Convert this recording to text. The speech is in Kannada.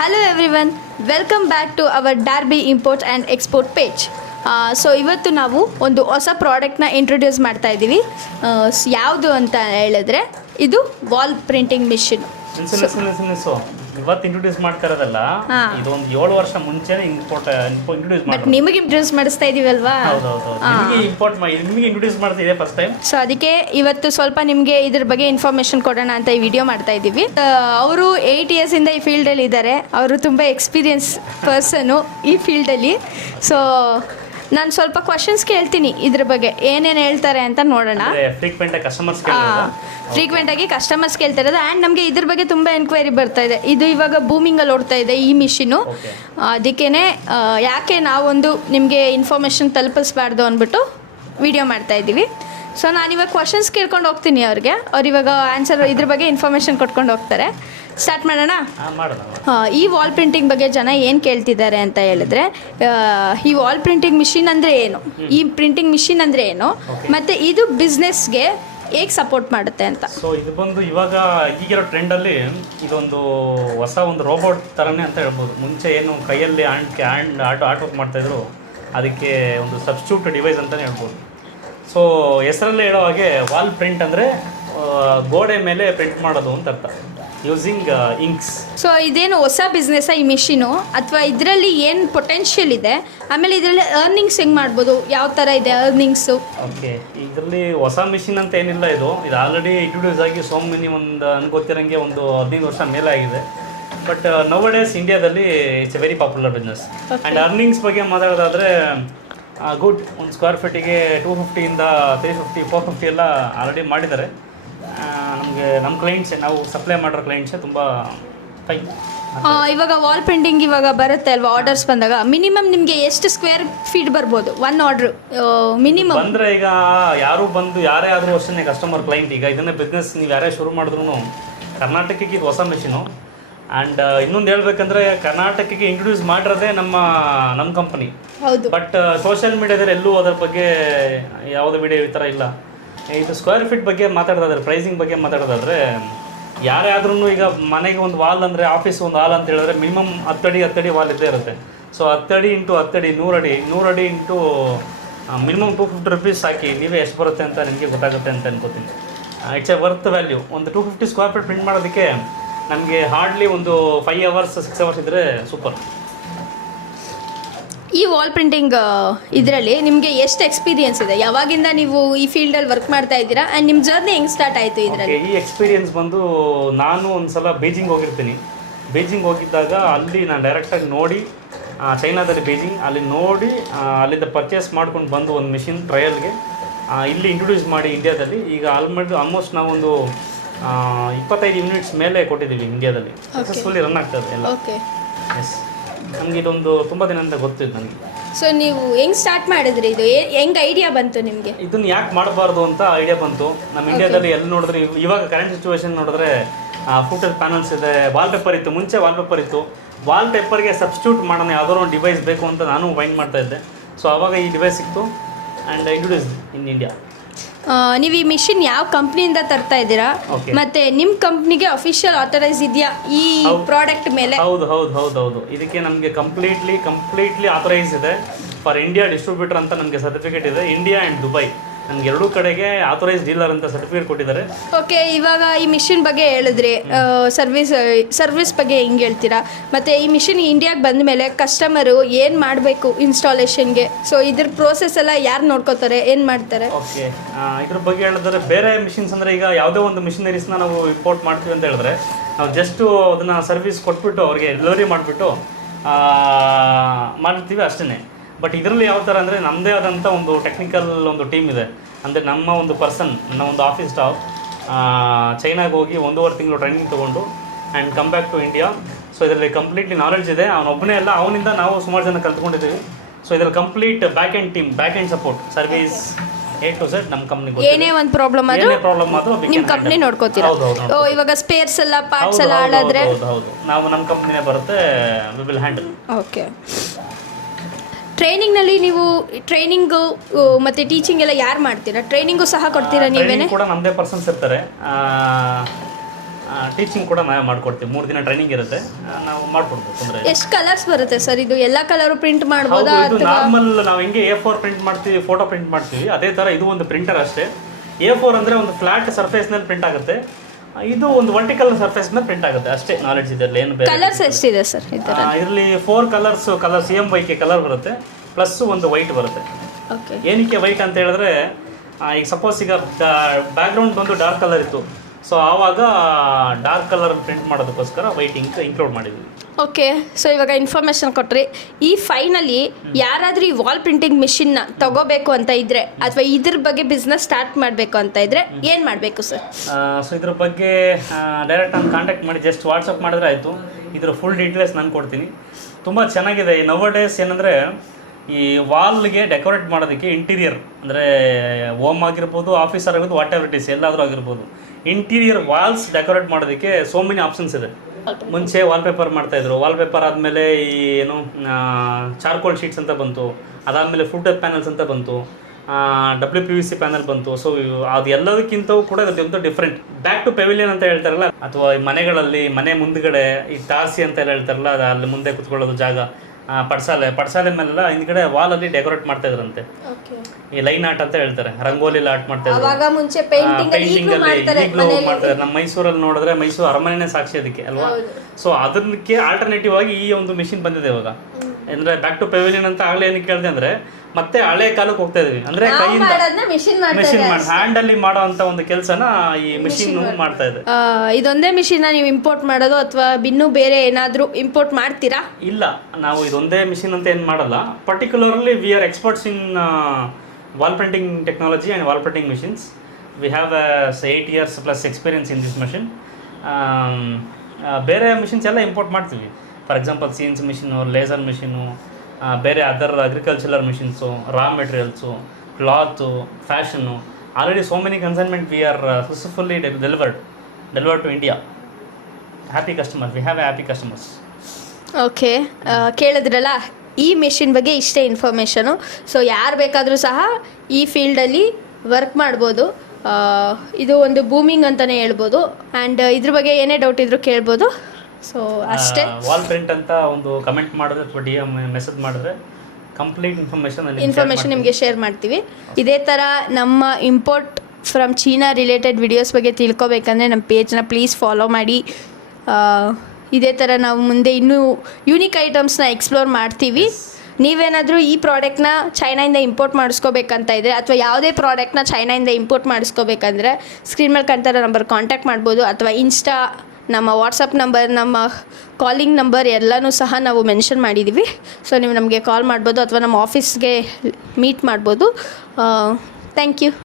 Hello everyone, welcome back to our Darby import and export page. So ಇವತ್ತು ನಾವು ಒಂದು ಹೊಸ ಪ್ರಾಡಕ್ಟ್ನ ಇಂಟ್ರೊಡ್ಯೂಸ್ ಮಾಡ್ತಾ ಇದ್ದೀವಿ. ಯಾವುದು ಅಂತ ಹೇಳಿದ್ರೆ ಇದು ವಾಲ್ ಪ್ರಿಂಟಿಂಗ್ ಮಿಷಿನ್. ಇವತ್ತು ಇಂಟ್ರೊಡ್ಯೂಸ್ ಮಾಡ್ತಾ ಇರೋದಲ್ಲ, ಇದೊಂದು 7 ವರ್ಷ ಮುಂಚೆನೇ ಇಂಟ್ರೊಡ್ಯೂಸ್ ಮಾಡಿ ನಿಮಗೆ ಇಂಟ್ರೊಡ್ಯೂಸ್ ಮಾಡಿಸ್ತಾ ಇದೀವಲ್ವಾ? ನಿಮಗೆ ಇಂಟ್ರೊಡ್ಯೂಸ್ ಮಾಡ್ತಿದೆ ಫಸ್ಟ್ ಟೈಮ್. ಸೊ ಅದಕ್ಕೆ ಇವತ್ತು ಸ್ವಲ್ಪ ನಿಮಗೆ ಇದ್ರ ಬಗ್ಗೆ ಇನ್ಫಾರ್ಮೇಶನ್ ಕೊಡೋಣ ಅಂತ ಈ ವಿಡಿಯೋ ಮಾಡ್ತಾ ಇದ್ದೀವಿ. ಅವರು 8 years ಇಂದ ಈ ಫೀಲ್ಡಲ್ಲಿ ಇದ್ದಾರೆ. ಅವರು ತುಂಬ ಎಕ್ಸ್ಪೀರಿಯನ್ಸ್ ಪರ್ಸನು ಈ ಫೀಲ್ಡಲ್ಲಿ. ಸೊ ನಾನು ಸ್ವಲ್ಪ ಕ್ವಶನ್ಸ್ ಕೇಳ್ತೀನಿ ಇದ್ರ ಬಗ್ಗೆ, ಏನೇನು ಹೇಳ್ತಾರೆ ಅಂತ ನೋಡೋಣ. ಫ್ರೀಕ್ವೆಂಟ್ ಆಗಿ ಕಸ್ಟಮರ್ಸ್ ಕೇಳ್ತಾ ಇರೋದು. ಆ್ಯಂಡ್ ನಮಗೆ ಇದ್ರ ಬಗ್ಗೆ ತುಂಬ ಎನ್ಕ್ವೈರಿ ಬರ್ತಾ ಇದೆ. ಇದು ಇವಾಗ ಬೂಮಿಂಗಲ್ಲಿ ಓಡ್ತಾ ಇದೆ ಈ ಮಿಷಿನು. ಅದಕ್ಕೇ ಯಾಕೆ ನಾವೊಂದು ನಿಮಗೆ ಇನ್ಫಾರ್ಮೇಷನ್ ತಲುಪಿಸ್ಬಾರ್ದು ಅಂದ್ಬಿಟ್ಟು ವಿಡಿಯೋ ಮಾಡ್ತಾ ಇದ್ದೀವಿ. ಸೊ ನಾನಿವಾಗ ಕ್ವಶನ್ಸ್ ಕೇಳ್ಕೊಂಡು ಹೋಗ್ತೀನಿ ಅವ್ರಿಗೆ. ಅವ್ರು ಇವಾಗ ಆನ್ಸರ್ ಇದ್ರ ಬಗ್ಗೆ ಇನ್ಫಾರ್ಮೇಷನ್ ಕೊಟ್ಕೊಂಡು ಹೋಗ್ತಾರೆ. ಸ್ಟಾರ್ಟ್ ಮಾಡೋಣ. ಈ ವಾಲ್ ಪ್ರಿಂಟಿಂಗ್ ಬಗ್ಗೆ ಜನ ಏನು ಕೇಳ್ತಿದ್ದಾರೆ ಅಂತ ಹೇಳಿದ್ರೆ, ಈ ವಾಲ್ ಪ್ರಿಂಟಿಂಗ್ ಮಿಷಿನ್ ಅಂದರೆ ಏನು, ಈ ಪ್ರಿಂಟಿಂಗ್ ಮಿಷಿನ್ ಅಂದರೆ ಏನು, ಮತ್ತು ಇದು ಬಿಸ್ನೆಸ್ಗೆ ಹೇಗೆ ಸಪೋರ್ಟ್ ಮಾಡುತ್ತೆ ಅಂತ. ಸೊ ಇದು ಬಂದು ಇವಾಗ ಈಗಿರೋ ಟ್ರೆಂಡಲ್ಲಿ ಇದೊಂದು ಹೊಸ ಒಂದು ರೋಬೋಟ್ ಥರನೇ ಅಂತ ಹೇಳ್ಬೋದು. ಮುಂಚೆ ಏನು ಕೈಯಲ್ಲಿ ಆರ್ಟ್ ವರ್ಕ್ ಮಾಡ್ತಾಯಿದ್ರು, ಅದಕ್ಕೆ ಒಂದು ಸಬ್ಸ್ಟಿಟ್ಯೂಟ್ ಡಿವೈಸ್ ಅಂತಲೇ ಹೇಳ್ಬೋದು. ಸೊ ಹೆಸರಲ್ಲೇ ಹೇಳೋ ಹಾಗೆ ವಾಲ್ ಪ್ರಿಂಟ್ ಅಂದರೆ ಗೋಡೆ ಮೇಲೆ ಪ್ರಿಂಟ್ ಮಾಡೋದು ಅಂತ ಅರ್ಥ, ಯೂಸಿಂಗ್ ಇಂಕ್ಸ್. ಸೊ ಇದೇನು ಹೊಸ ಬಿಸ್ನೆಸ್ಸಾ ಈ ಮಿಷಿನು, ಅಥವಾ ಇದರಲ್ಲಿ ಏನು ಪೊಟೆನ್ಷಿಯಲ್ ಇದೆ, ಆಮೇಲೆ ಇದರಲ್ಲಿ ಅರ್ನಿಂಗ್ಸ್ ಹೆಂಗೆ ಮಾಡ್ಬೋದು, ಯಾವ ಥರ ಇದೆ ಅರ್ನಿಂಗ್ಸು? ಓಕೆ, ಇದರಲ್ಲಿ ಹೊಸ ಮಿಷಿನ್ ಅಂತ ಏನಿಲ್ಲ. ಇದು ಆಲ್ರೆಡಿ ಇಂಟ್ರೊಡ್ಯೂಸ್ ಆಗಿ ಸೋಮನಿ ಒಂದು ಅನ್ಕೋತಿರಂಗೆ ಒಂದು 15 ವರ್ಷ ಮೇಲೆ ಆಗಿದೆ. ಬಟ್ ನೌ ಡೇಸ್ ಇಂಡಿಯಾದಲ್ಲಿ it's A very popular business. And earnings ಬಗ್ಗೆ ಮಾತಾಡೋದಾದರೆ ಗುಡ್, ಒಂದು ಸ್ಕ್ವೇರ್ ಫೀಟಿಗೆ 250 ಇಂದ 350 450 ಎಲ್ಲ ಆಲ್ರೆಡಿ ಮಾಡಿದ್ದಾರೆ. ನಮಗೆ ನಮ್ಮ ಕ್ಲೈಂಟ್ಸೇ, ನಾವು ಸಪ್ಲೈ ಮಾಡಿರೋ ಕ್ಲೈಂಟ್ಸೇ ತುಂಬ ಫೈನ್. ಇವಾಗ ವಾಲ್ ಪ್ರಿಂಟಿಂಗ್ ಇವಾಗ ಬರುತ್ತೆ ಅಲ್ವಾ, ಆರ್ಡರ್ಸ್ ಬಂದಾಗ ಮಿನಿಮಮ್ ನಿಮಗೆ ಎಷ್ಟು ಸ್ಕ್ವೇರ್ ಫೀಟ್ ಬರ್ಬೋದು ಒನ್ ಆರ್ಡ್ರು ಮಿನಿಮಮ್ ಬಂದರೆ? ಈಗ ಯಾರೇ ಆದರೂ ಅಷ್ಟೇ ಕಸ್ಟಮರ್ ಕ್ಲೈಂಟ್. ಈಗ ಇದನ್ನೇ ಬಿಸ್ನೆಸ್ ನೀವು ಯಾರೇ ಶುರು ಮಾಡಿದ್ರು ಕರ್ನಾಟಕಕ್ಕೆ ಇದು ಹೊಸ ಮಿಷಿನು. ಆ್ಯಂಡ್ ಇನ್ನೊಂದು ಹೇಳ್ಬೇಕಂದ್ರೆ, ಕರ್ನಾಟಕಕ್ಕೆ ಇಂಟ್ರೊಡ್ಯೂಸ್ ಮಾಡಿರೋದೇ ನಮ್ಮ ಕಂಪನಿ. ಬಟ್ ಸೋಷಿಯಲ್ ಮೀಡಿಯಾದಲ್ಲಿ ಎಲ್ಲೂ ಅದ್ರ ಬಗ್ಗೆ ಯಾವುದೇ ವಿಡಿಯೋ ಈ ಥರ ಇಲ್ಲ. ಇದು ಸ್ಕ್ವೇರ್ ಫೀಟ್ ಬಗ್ಗೆ ಮಾತಾಡೋದಾದ್ರೆ, ಪ್ರೈಸಿಂಗ್ ಬಗ್ಗೆ ಮಾತಾಡೋದಾದರೆ, ಯಾರೇ ಆದ್ರೂ ಈಗ ಮನೆಗೆ ಒಂದು ವಾಲ್ ಅಂದರೆ, ಆಫೀಸ್ ಒಂದು ಹಾಲ್ ಅಂತ ಹೇಳಿದ್ರೆ ಮಿನಿಮಮ್ 10 ಅಡಿ ವಾಲ್ ಇದ್ದೇ ಇರುತ್ತೆ. ಸೊ 10 ಅಡಿ ಇಂಟು 10 ಅಡಿ 100 ಅಡಿ ಇಂಟು ಮಿನಿಮಮ್ 250 rupees ಹಾಕಿ ನೀವೇ ಎಷ್ಟು ಬರುತ್ತೆ ಅಂತ ನಿಮಗೆ ಗೊತ್ತಾಗುತ್ತೆ ಅಂತ ಅನ್ಕೋತೀನಿ. It's A worth value. ಒಂದು 250 ಸ್ಕ್ವೇರ್ ಫೀಟ್ ಪ್ರಿಂಟ್ ಮಾಡೋದಕ್ಕೆ ನಮಗೆ ಹಾರ್ಡ್ಲಿ ಒಂದು 5 hours 6 hours ಇದ್ದರೆ ಸೂಪರ್. ಈ ವಾಲ್ ಪ್ರಿಂಟಿಂಗ್ ಇದರಲ್ಲಿ ನಿಮಗೆ ಎಷ್ಟು ಎಕ್ಸ್ಪೀರಿಯನ್ಸ್ ಇದೆ? ಯಾವಾಗಿಂದ ನೀವು ಈ ಫೀಲ್ಡಲ್ಲಿ ವರ್ಕ್ ಮಾಡ್ತಾ ಇದ್ದೀರಾ? ಆ್ಯಂಡ್ ನಿಮ್ಮ ಜರ್ನಿ ಹೆಂಗೆ ಸ್ಟಾರ್ಟ್ ಆಯಿತು ಇದರಲ್ಲಿ? ಈ ಎಕ್ಸ್ಪೀರಿಯನ್ಸ್ ಬಂದು, ನಾನು ಒಂದು ಸಲ ಬೀಜಿಂಗ್ ಹೋಗಿರ್ತೀನಿ. ಬೀಜಿಂಗ್ ಹೋಗಿದ್ದಾಗ ಅಲ್ಲಿ ನಾನು ಡೈರೆಕ್ಟಾಗಿ ನೋಡಿ, ಚೈನಾದಲ್ಲಿ ಬೀಜಿಂಗ್, ಅಲ್ಲಿ ನೋಡಿ ಅಲ್ಲಿಂದ ಪರ್ಚೇಸ್ ಮಾಡ್ಕೊಂಡು ಬಂದು ಒಂದು ಮಿಷಿನ್ ಟ್ರಯಲ್ಗೆ ಇಲ್ಲಿ ಇಂಟ್ರೊಡ್ಯೂಸ್ ಮಾಡಿ ಇಂಡಿಯಾದಲ್ಲಿ. ಈಗ ಆಲ್ಮೋಸ್ಟ್ ನಾವೊಂದು 25 ಯೂನಿಟ್ಸ್ ಮೇಲೆ ಕೊಟ್ಟಿದ್ದೀವಿ ಇಂಡಿಯಾದಲ್ಲಿ. ಸಕ್ಸಸ್ಫುಲಿ ರನ್ ಆಗ್ತದೆ ಎಲ್ಲ. ಎಸ್, ನಮಗೆ ಇದೊಂದು ತುಂಬ ದಿನದಿಂದ ಗೊತ್ತಿದ್ದು ನನಗೆ. ಸೊ ನೀವು ಹೆಂಗೆ ಸ್ಟಾರ್ಟ್ ಮಾಡಿದ್ರಿ? ಇದು ಹೆಂಗೆ ಐಡಿಯಾ ಬಂತು ನಿಮಗೆ? ಇದನ್ನ ಯಾಕೆ ಮಾಡಬಾರ್ದು ಅಂತ ಐಡಿಯಾ ಬಂತು. ನಮ್ಮ ಇಂಡಿಯಾದಲ್ಲಿ ಎಲ್ಲಿ ನೋಡಿದ್ರೆ, ಇವಾಗ ಕರೆಂಟ್ ಸಿಚುವೇಶನ್ ನೋಡಿದ್ರೆ ಫುಟರ್ ಪ್ಯಾನಲ್ಸ್ ಇದೆ, ವಾಲ್ ಪೇಪರ್ ಇತ್ತು, ಮುಂಚೆ ವಾಲ್ ಪೇಪರ್ ಇತ್ತು. ವಾಲ್ ಪೇಪರ್ಗೆ ಸಬ್ಸ್ಟಿಟ್ಯೂಟ್ ಮಾಡೋಣ ಯಾವುದೋ ಒಂದು ಡಿವೈಸ್ ಬೇಕು ಅಂತ ನಾನು ಫೈಂಡ್ ಮಾಡ್ತಾ ಇದ್ದೆ. ಸೊ ಆವಾಗ ಈ ಡಿವೈಸ್ ಸಿಕ್ತು ಆ್ಯಂಡ್ ಇಂಟ್ರೊಡ್ಯೂಸ್ ಇನ್ ಇಂಡಿಯಾ. ನೀವು ಈ ಮಿಷಿನ್ ಯಾವ ಕಂಪ್ನಿಯಿಂದ ತರ್ತಾ ಇದ್ದೀರಾ, ಮತ್ತೆ ನಿಮ್ಮ ಕಂಪ್ನಿಗೆ ಅಫಿಷಿಯಲ್ ಆಥರೈಸ್ ಇದೆಯಾ ಈ ಪ್ರಾಡಕ್ಟ್ ಮೇಲೆ? ಹೌದು. ಇದಕ್ಕೆ ನಮಗೆ ಕಂಪ್ಲೀಟ್ಲಿ ಆಥರೈಸ್ ಇದೆ. ಫಾರ್ ಇಂಡಿಯಾ ಡಿಸ್ಟ್ರಿಬ್ಯೂಟರ್ ಅಂತ ನಮಗೆ ಸರ್ಟಿಫಿಕೇಟ್ ಇದೆ. ಇಂಡಿಯಾ ಆ್ಯಂಡ್ ದುಬೈ ನಮ್ಗೆ 2 ಕಡೆಗೆ ಆಥರೈಸ್ ಡೀಲರ್ ಅಂತ ಸರ್ಟಿಫಿಕೇಟ್ ಕೊಟ್ಟಿದ್ದಾರೆ. ಓಕೆ, ಇವಾಗ ಈ ಮಿಷಿನ್ ಬಗ್ಗೆ ಹೇಳಿದ್ರಿ, ಸರ್ವಿಸ್ ಬಗ್ಗೆ ಹೆಂಗೆ ಹೇಳ್ತೀರಾ? ಮತ್ತು ಈ ಮಿಷಿನ್ ಇಂಡಿಯಾಗೆ ಬಂದ ಮೇಲೆ ಕಸ್ಟಮರು ಏನು ಮಾಡಬೇಕು ಇನ್ಸ್ಟಾಲೇಷನ್ಗೆ? ಸೊ ಇದ್ರ ಪ್ರೋಸೆಸ್ ಎಲ್ಲ ಯಾರು ನೋಡ್ಕೋತಾರೆ, ಏನು ಮಾಡ್ತಾರೆ? ಓಕೆ, ಇದ್ರ ಬಗ್ಗೆ ಹೇಳಿದ್ರೆ, ಬೇರೆ ಮಿಷಿನ್ಸ್ ಅಂದರೆ ಈಗ ಯಾವುದೇ ಒಂದು ಮಿಷಿನರೀಸ್ನ ನಾವು ಇಂಪೋರ್ಟ್ ಮಾಡ್ತೀವಿ ಅಂತ ಹೇಳಿದ್ರೆ, ನಾವು ಜಸ್ಟು ಅದನ್ನು ಸರ್ವಿಸ್ ಕೊಟ್ಬಿಟ್ಟು ಅವ್ರಿಗೆ ಡೆಲಿವರಿ ಮಾಡಿಬಿಟ್ಟು ಮಾಡಿರ್ತೀವಿ ಅಷ್ಟೇ. ಬಟ್ ಇದರಲ್ಲಿ ಯಾವ ಥರ ಅಂದರೆ, ನಮ್ಮದೇ ಆದಂಥ ಒಂದು ಟೆಕ್ನಿಕಲ್ ಒಂದು ಟೀಮ್ ಇದೆ. ಅಂದರೆ ನಮ್ಮ ಒಂದು ಪರ್ಸನ್, ನಮ್ಮ ಒಂದು ಆಫೀಸ್ ಸ್ಟಾಫ್ ಚೈನಾಗೆ ಹೋಗಿ 1.5 ತಿಂಗಳು ಟ್ರೈನಿಂಗ್ ತೊಗೊಂಡು and come back to India. So ಇದರಲ್ಲಿ ಕಂಪ್ಲೀಟ್ಲಿ ನಾಲೆಡ್ಜ್ ಇದೆ. ಅವನೊಬ್ಬನೇ ಅಲ್ಲ, ಅವನಿಂದ ನಾವು ಸುಮಾರು ಜನ ಕಲ್ತ್ಕೊಂಡಿದ್ದೀವಿ. ಸೊ ಇದರಲ್ಲಿ complete back end team, back end support, service A to Z ನಮ್ಮ ಕಂಪ್ನಿ. ಏನೇ ಒಂದು ಪ್ರಾಬ್ಲಮ್ ಆದರೂ ನಿಮ್ಮ ಕಂಪ್ನಿ ನೋಡ್ಕೋತೀರಾ? ಇವಾಗ ಸ್ಪೇರ್ಸ್ ಎಲ್ಲ, ಪಾರ್ಟ್ಸ್ ಎಲ್ಲ ಹಾಳಾದ್ರೆ ಹೌದು, ನಾವು ನಮ್ಮ ಕಂಪ್ನಿನೇ ಬರುತ್ತೆ, ವಿ ವಿಲ್ ಹ್ಯಾಂಡಲ್. ಓಕೆ, ಟ್ರೈನಿಂಗ್ನಲ್ಲಿ ನೀವು ಟ್ರೈನಿಂಗು ಮತ್ತು ಟೀಚಿಂಗ್ ಎಲ್ಲ ಯಾರು ಮಾಡ್ತೀರಾ? ಟ್ರೈನಿಂಗು ಸಹ ಕೊಡ್ತೀರಾ ನೀವೇನೇ? ಕೂಡ ನಮ್ಮದೇ ಪರ್ಸನ್ಸ್ ಇರ್ತಾರೆ. ಟೀಚಿಂಗ್ ಕೂಡ ನಾವೇ ಮಾಡ್ಕೊಡ್ತೀವಿ. 3 ದಿನ ಟ್ರೈನಿಂಗ್ ಇರುತ್ತೆ, ನಾವು ಮಾಡ್ಕೊಡ್ತೀವಿ. ತೊಂದರೆ ಇಲ್ಲ. ಎಷ್ಟು ಕಲರ್ಸ್ ಬರುತ್ತೆ ಸರ್? ಇದು ಎಲ್ಲ ಕಲರು ಪ್ರಿಂಟ್ ಮಾಡ್ಬೋದಾ? ಇದು ನಾರ್ಮಲ್ ನಾವು ಹೆಂಗೆ A4 ಪ್ರಿಂಟ್ ಮಾಡ್ತೀವಿ, ಫೋಟೋ ಪ್ರಿಂಟ್ ಮಾಡ್ತೀವಿ, ಅದೇ ಥರ ಇದು ಒಂದು ಪ್ರಿಂಟರ್ ಅಷ್ಟೇ. A4 ಅಂದರೆ ಒಂದು ಫ್ಲಾಟ್ ಸರ್ಫೇಸ್ನಲ್ಲಿ ಪ್ರಿಂಟ್ ಆಗುತ್ತೆ, ಇದು ಒಂದು ವರ್ಟಿಕಲ್ ಸರ್ಫೇಸ್ ಮೇಲೆ ಪ್ರಿಂಟ್ ಆಗುತ್ತೆ ಅಷ್ಟೇ. ನಾಲೆಡ್ಜ್ ಇದರಲ್ಲಿ ಏನು ಬೇರೆ. ಕಲರ್ಸ್ ಎಷ್ಟಿದೆ ಸರ್ ಇದರಲ್ಲಿ 4 ಕಲರ್ಸ್ CMYK ಕಲರ್ ಬರುತ್ತೆ, ಪ್ಲಸ್ ಒಂದು ವೈಟ್ ಬರುತ್ತೆ. ಓಕೆ. ಏನಕ್ಕೆ ವೈಟ್ ಅಂತ ಹೇಳಿದ್ರೆ, ಈಗ ಸಪೋಸ್ ಈಗ ಬ್ಯಾಕ್ಗ್ರೌಂಡ್ ಬಂದು ಡಾರ್ಕ್ ಕಲರ್ ಇತ್ತು, ಸೊ ಆವಾಗ ಡಾರ್ಕ್ ಕಲರ್ ಪ್ರಿಂಟ್ ಮಾಡೋದಕ್ಕೋಸ್ಕರ ವೈಟ್ ಇನ್ಕ್ಲೂಡ್ ಮಾಡಿದ್ವಿ. ಓಕೆ. ಸೊ ಇವಾಗ ಇನ್ಫಾರ್ಮೇಷನ್ ಕೊಟ್ರಿ. ಈ ಫೈನಲಿ ಯಾರಾದರೂ ಈ ವಾಲ್ ಪ್ರಿಂಟಿಂಗ್ ಮಿಷಿನ್ನ ತಗೋಬೇಕು ಅಂತ ಇದ್ರೆ, ಅಥವಾ ಇದ್ರ ಬಗ್ಗೆ ಬಿಸ್ನೆಸ್ ಸ್ಟಾರ್ಟ್ ಮಾಡಬೇಕು ಅಂತ ಇದ್ರೆ ಏನು ಮಾಡಬೇಕು ಸರ್? ಸೊ ಇದ್ರ ಬಗ್ಗೆ ಡೈರೆಕ್ಟ್ ನಾನು ಕಾಂಟ್ಯಾಕ್ಟ್ ಮಾಡಿ ಜಸ್ಟ್ ವಾಟ್ಸಪ್ ಮಾಡಿದ್ರೆ ಆಯಿತು. ಇದ್ರ ಫುಲ್ ಡೀಟೇಲ್ಸ್ ನಾನು ಕೊಡ್ತೀನಿ. ತುಂಬ ಚೆನ್ನಾಗಿದೆ. ಈ ನವ ಡೇಸ್ ಏನಂದರೆ, ಈ ವಾಲ್ಗೆ ಡೆಕೋರೇಟ್ ಮಾಡೋದಕ್ಕೆ ಇಂಟೀರಿಯರ್ ಅಂದರೆ ಹೋಮ್ ಆಗಿರ್ಬೋದು, ಆಫೀಸರ್ ಆಗಿರ್ಬೋದು, ವಾಟ್ ಎವರ್ ಇಟ್ ಈಸ್ ಎಲ್ಲಾದರೂ ಆಗಿರ್ಬೋದು, ಇಂಟೀರಿಯರ್ ವಾಲ್ಸ್ ಡೆಕೋರೇಟ್ ಮಾಡೋದಕ್ಕೆ ಸೋ ಮೆನಿ ಆಪ್ಷನ್ಸ್ ಇದೆ. ಮುಂಚೆ ವಾಲ್ಪೇಪರ್ ಮಾಡ್ತಾಯಿದ್ರು, ವಾಲ್ಪೇಪರ್ ಆದಮೇಲೆ ಈ ಏನು ಚಾರ್ಕೋಲ್ ಶೀಟ್ಸ್ ಅಂತ ಬಂತು, ಅದಾದಮೇಲೆ ಫುಟರ್ ಪ್ಯಾನಲ್ಸ್ ಅಂತ ಬಂತು, WPVC ಪ್ಯಾನಲ್ ಬಂತು. ಸೊ ಅದು ಎಲ್ಲದಕ್ಕಿಂತವೂ ಕೂಡ ಇದೊಂದು ಡಿಫ್ರೆಂಟ್. ಬ್ಯಾಕ್ ಟು ಪೆವಿಲಿಯನ್ ಅಂತ ಹೇಳ್ತಾರಲ್ಲ, ಅಥವಾ ಈ ಮನೆಗಳಲ್ಲಿ ಮನೆ ಮುಂದ್ಗಡೆ ಈ ತಾರಸಿ ಅಂತ ಎಲ್ಲ ಹೇಳ್ತಾರಲ್ಲ, ಅದು ಅಲ್ಲಿ ಮುಂದೆ ಕುತ್ಕೊಳ್ಳೋದು ಜಾಗ, ಪಡ್ಸಾಲೆ ಮೇಲೆಲ್ಲ ಹಿಂದ್ಗಡೆ ವಾಲಲ್ಲಿ ಡೆಕೋರೇಟ್ ಮಾಡ್ತಾ ಇದ್ರಂತೆ. ಈ ಲೈನ್ ಆರ್ಟ್ ಅಂತ ಹೇಳ್ತಾರೆ, ರಂಗೋಲಿ ಆರ್ಟ್ ಮಾಡ್ತಾ ಇದ್ರು. ಮುಂಚೆ ಪೇಂಟಿಂಗ್ ಅಲ್ಲಿ ಈಗಲೂ ಮಾಡ್ತಾರೆ. ನಮ್ಮ ಮೈಸೂರಲ್ಲಿ ನೋಡಿದ್ರೆ ಮೈಸೂರು ಅರಮನೆನೇ ಸಾಕ್ಷಿ ಅದಕ್ಕೆ ಅಲ್ವಾ. ಸೊ ಅದಕ್ಕೆ ಆಲ್ಟರ್ನೇಟಿವ್ ಆಗಿ ಈ ಒಂದು ಮಿಷಿನ್ ಬಂದಿದೆ ಇವಾಗ. ಅಂದ್ರೆ ಬ್ಯಾಕ್ ಟು ಪೆವಿಲಿಯನ್ ಅಂತ ಆಗ್ಲೇ ಏನಕ್ಕೆ ಕೇಳಿದೆ ಅಂದ್ರೆ, ಮತ್ತೆ ಹಳೆ ಕಾಲಕ್ಕೆ ಹೋಗ್ತಾ ಇದೀವಿ. ಅಂದ್ರೆ ಕೈಯಿಂದ ಮಿಷಿನ್ ಹ್ಯಾಂಡ್ ಅಲ್ಲಿ ಮಾಡೋ ಅಂತ ಒಂದು ಕೆಲಸನ ಈ ಮಿಷಿನ್ ಮಾಡ್ತಾ ಇದೆ. ಇದೊಂದೇ ಮಿಷಿನ್ ನೀವು ಇಂಪೋರ್ಟ್ ಮಾಡೋದು, ಅಥವಾ ಇನ್ನೂ ಬೇರೆ ಏನಾದರೂ ಇಂಪೋರ್ಟ್ ಮಾಡ್ತೀರಾ? ಇಲ್ಲ, ನಾವು ಇದೊಂದೇ ಮಿಷಿನ್ ಅಂತ ಏನು ಮಾಡಲ್ಲ. Particularly we are experts in wall printing technology and wall printing machines. We have 8 years plus experience in this machine. ಬೇರೆ ಮಿಷಿನ್ಸ್ ಎಲ್ಲ ಇಂಪೋರ್ಟ್ ಮಾಡ್ತೀವಿ. For example CNC machine, laser machine, ಬೇರೆ other agricultural machines, raw materials, cloth, fashion. Already so many consignment we are successfully delivered to India. Happy customer, we have happy customers. Okay. ಕೇಳಿದ್ರಲ್ಲ, ಈ ಮಿಷಿನ್ ಬಗ್ಗೆ ಇಷ್ಟೇ ಇನ್ಫಾರ್ಮೇಷನು. ಸೊ ಯಾರು ಬೇಕಾದರೂ ಸಹ ಈ ಫೀಲ್ಡಲ್ಲಿ ವರ್ಕ್ ಮಾಡ್ಬೋದು. ಇದು ಒಂದು ಬೂಮಿಂಗ್ ಅಂತಲೇ ಹೇಳ್ಬೋದು. ಆ್ಯಂಡ್ ಇದ್ರ ಬಗ್ಗೆ ಏನೇ ಡೌಟ್ ಇದ್ರೂ ಕೇಳ್ಬೋದು. ಸೊ ಅಷ್ಟೇ. ವಾಲ್ ಪ್ರಿಂಟ್ ಅಂತ ಒಂದು ಕಮೆಂಟ್ ಮಾಡಿದ್ರೆ ಅಥವಾ DM ಮೆಸೇಜ್ ಮಾಡಿದ್ರೆ ಕಂಪ್ಲೀಟ್ ಇನ್ಫಾರ್ಮೇಷನ್ ನಿಮಗೆ ಶೇರ್ ಮಾಡ್ತೀವಿ. ಇದೇ ಥರ ನಮ್ಮ import from China related videos ಬಗ್ಗೆ ತಿಳ್ಕೊಬೇಕಂದ್ರೆ ನಮ್ಮ ಪೇಜ್ನ ಪ್ಲೀಸ್ ಫಾಲೋ ಮಾಡಿ. ಇದೇ ಥರ ನಾವು ಮುಂದೆ ಇನ್ನೂ ಯೂನಿಕ್ ಐಟಮ್ಸ್ನ ಎಕ್ಸ್ಪ್ಲೋರ್ ಮಾಡ್ತೀವಿ. ನೀವೇನಾದರೂ ಈ ಪ್ರಾಡಕ್ಟ್ನ ಚೈನಾಯಿಂದ ಇಂಪೋರ್ಟ್ ಮಾಡಿಸ್ಕೋಬೇಕಂತ ಇದ್ದರೆ, ಅಥವಾ ಯಾವುದೇ ಪ್ರಾಡಕ್ಟ್ನ ಚೈನಾಯಿಂದ ಇಂಪೋರ್ಟ್ ಮಾಡಿಸ್ಕೋಬೇಕಂದ್ರೆ ಸ್ಕ್ರೀನ್ ಮೇಲೆ ಕಾಣ್ತಾರೋ ನಂಬರ್ ಕಾಂಟ್ಯಾಕ್ಟ್ ಮಾಡ್ಬೋದು. ಅಥವಾ ಇನ್ಸ್ಟಾ, ನಮ್ಮ ವಾಟ್ಸಪ್ ನಂಬರ್, ನಮ್ಮ ಕಾಲಿಂಗ್ ನಂಬರ್ ಎಲ್ಲನೂ ಸಹ ನಾವು ಮೆನ್ಷನ್ ಮಾಡಿದ್ದೀವಿ. ಸೊ ನೀವು ನಮಗೆ ಕಾಲ್ ಮಾಡ್ಬೋದು, ಅಥವಾ ನಮ್ಮ ಆಫೀಸ್ಗೆ ಮೀಟ್ ಮಾಡ್ಬೋದು. Thank you.